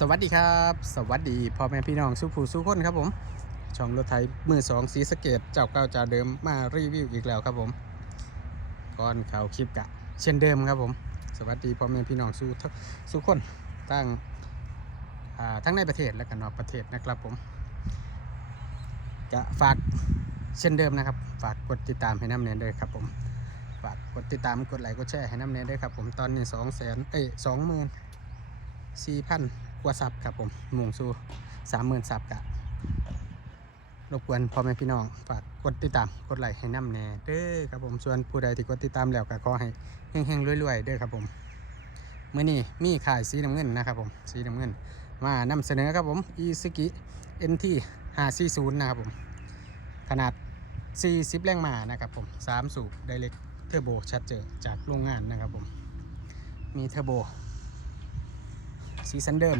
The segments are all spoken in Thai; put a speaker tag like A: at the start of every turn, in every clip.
A: สวัสดีครับ สวัสดีพ่อแม่พี่น้องสุผู้สุคนครับผมช่องรถไถมือสองสีสเกตเจ้าเก่าเจ้าเดิมมารีวิวอีกแล้วครับผมก่อนเขาคลิปกะ เช่นเดิมครับผม สวัสดีพ่อแม่พี่น้องสุสุคนตั้งทั้งในประเทศและก็นอกประเทศนะครับผมจะฝากเช่นเดิมนะครับ ฝากกดติดตามให้น้ำเนียนด้วยครับผมฝากกดติดตามกดไลค์กดแชร์ให้น้ำเนียนด้วยครับผมตอนนี้สองแสนเอ้ยสองหมื่นสี่พัน กว่าซับครับผมมุ่งสู่สามหมื่นซับกะรบกวนพ่อแม่พี่น้องฝากกดติดตามกดไลค์ให้น้ำแน่เด้อครับผมส่วนผู้ใดที่กดติดตามแล้วก็ขอให้เฮงๆรวยๆเด้อครับผมเมื่อนี้มีขายสีน้ำเงินนะครับผมสีน้ำเงิน มานำเสนอครับผมอีซึกิ NT 540นย์นะครับผมขนาด 40 แรงม้านะครับผม3สูบไดเ c กเทอร์โบชัดเจอจากโรงงานนะครับผมมีเทอร์โบ สีสันเดิม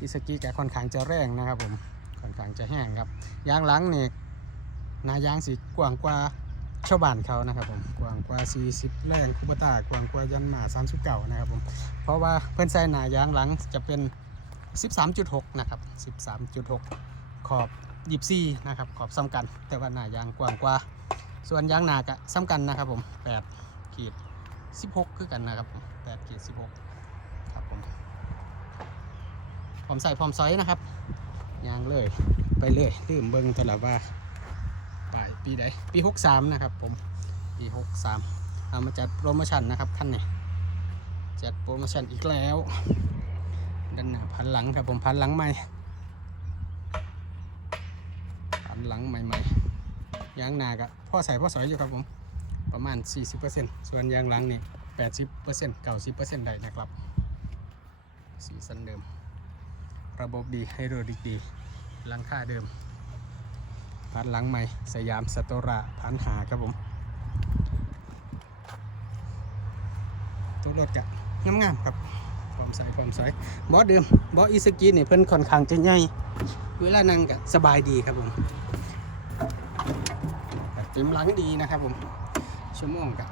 A: อิสกิแกค่อนข้างจะแรงนะครับผมค่อนข้างจะแห้งครับยางหลังนี่หนายางสีกว้างกว่าชาวบ้านเขานะครับผมกว้างกว่า 40 แรงคูปตากว้างกว่ายันหมา39นะครับผมเพราะว่าเพื่อนใส่หนายางหลังจะเป็น 13.6 นะครับ 13.6 ขอบ 24 นะครับขอบซ้ำกัน แต่ว่าหนายางกว้างกว่า ส่วนยางหนากะซ้ำกันนะครับผม8ขีด16 คือกันนะครับผม8ขีด16 พร้อมใส่พร้อมซอยนะครับยางเลยไปเลยลืมเบิ้งตลอดว่าปลายปีใดปี63นะครับผมปี63เอามาจัดโปรโมชั่นนะครับขั้นนี้จัดโปรโมชั่นอีกแล้วด้านหน้าพันหลังครับผมพันหลังใหม่พันหลังใหม่ๆยางหนากะพ่อใส่พ่อสอยอยู่ครับผมประมาณ 40%ส่วนยางหลังนี่80% 90%ได้นะครับสีสันเดิม ระบบดีไฮโดรลิกดีหลังค่าเดิม พันหลังใหม่ สยามสโตระพันหาครับผมตัวรถกะงามๆครับความใสความสวยบอสเดิมบอสอิสกินี่เพิ่นค่อนข้างจะใหญ่เวลานั่งกะสบายดีครับผมเต็มหลังดีนะครับผมชั่วโมงกะ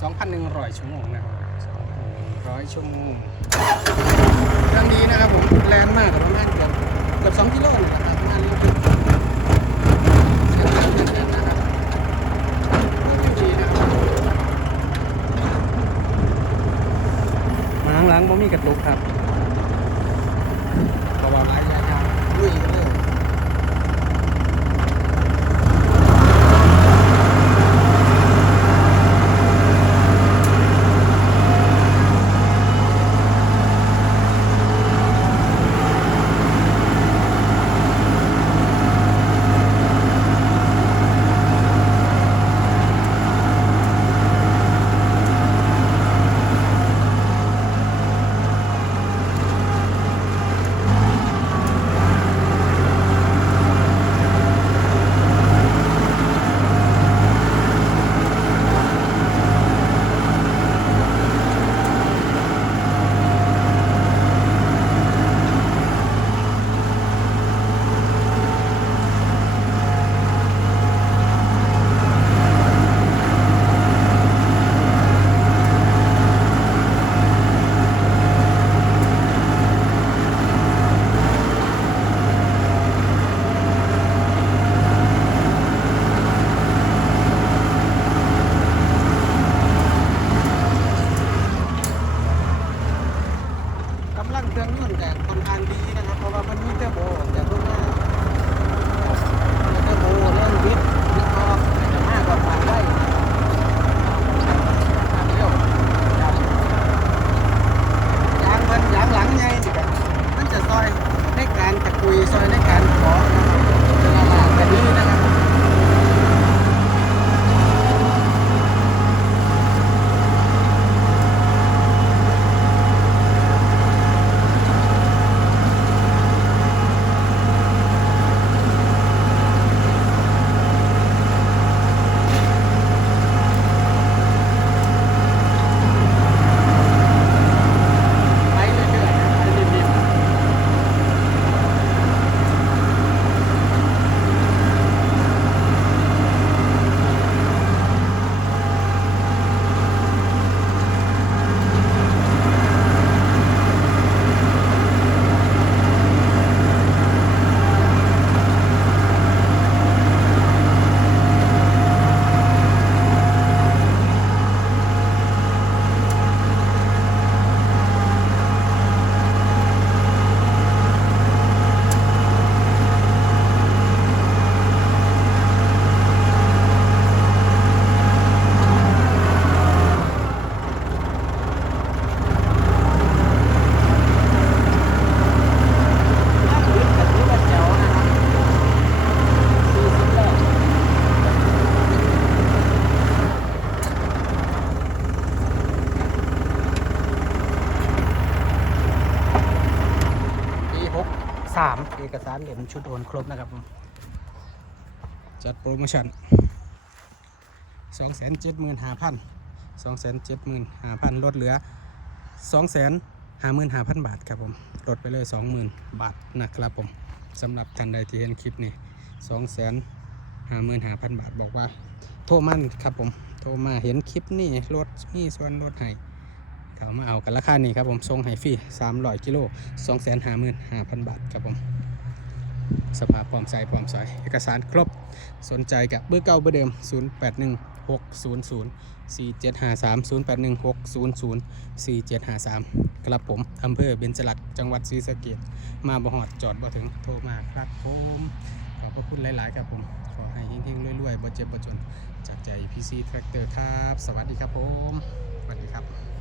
A: 2,100 ชั่วโมงนะครับ 2,100 ชั่วโมงเครื่องดีนะครับผมแรงมากประมาณเกือบเกือบ2กิโลนะครับประมาณนี้มาหลังบ่มีกระตุกครับเพราะว่าระยะยาวลุยเลย รื่องรุ่นแต่ค่อนข้างดีนะครับ เพราะว่ามันมีเทอร์โบามเอกสารเหล่มชุดโอนครบนะครับผมจัดโปรโมชั่นสองแสนเจ็ดหมื่นห้าพันสองแสนเจ็ดหมื่นห้าพันลดเหลือสองแสนห้าหมื่นห้าพันบาทครับผมลดไปเลยสองหมื่นบาทนะครับผมสำหรับท่านใดที่เห็นคลิปนี้สองแสนห้าหมื่นห้าพันบาทบอกว่า โทรมันครับผม โทรมาเห็นคลิปนี้ลดมีส่วนลดให้ เขามาเอากันราคานี้ครับผมส่งให้ฟรี300กิโล255,000บาทครับผม สภาพพร้อมใส่พร้อมใส่เอกสารครบ สนใจกับเบอร์เก่าเบอร์เดิม 081600 4753 081600 4753 ครับผมอำเภอเบญจลักษ์จังหวัดศรีสะเกษมาบ่หอดจอดบ่ถึงโทรมาครับผมขอบพระคุณหลาย ๆ ครับผม ขอให้เฮงๆรวยๆบ่เจ็บบ่จน จากใจ PC Tractor ครับ สวัสดีครับผมสวัสดีครับ